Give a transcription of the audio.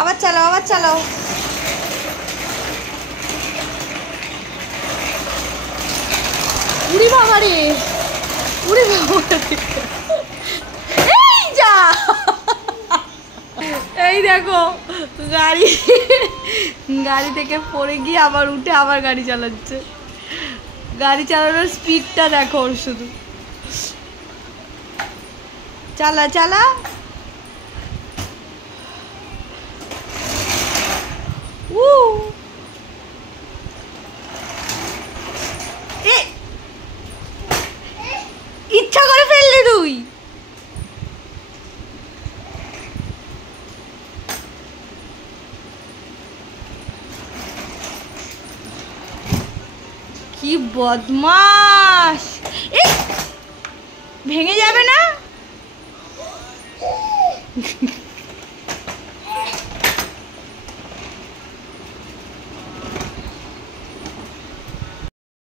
আবার চালাও, আবার চালাও। উড়ি বাবা রে, উড়ি বাবা রে, এই যা। এই দেখো গাড়ি থেকে পড়ে গিয়ে আবার উঠে আবার গাড়ি চালাচ্ছে। গাড়ি চালানোর স্পিডটা দেখো ওর শুধু। চালা চালা। ইচ্ছা করে ফেললি তুই। কি বদমাশ, ভেঙে যাবে না?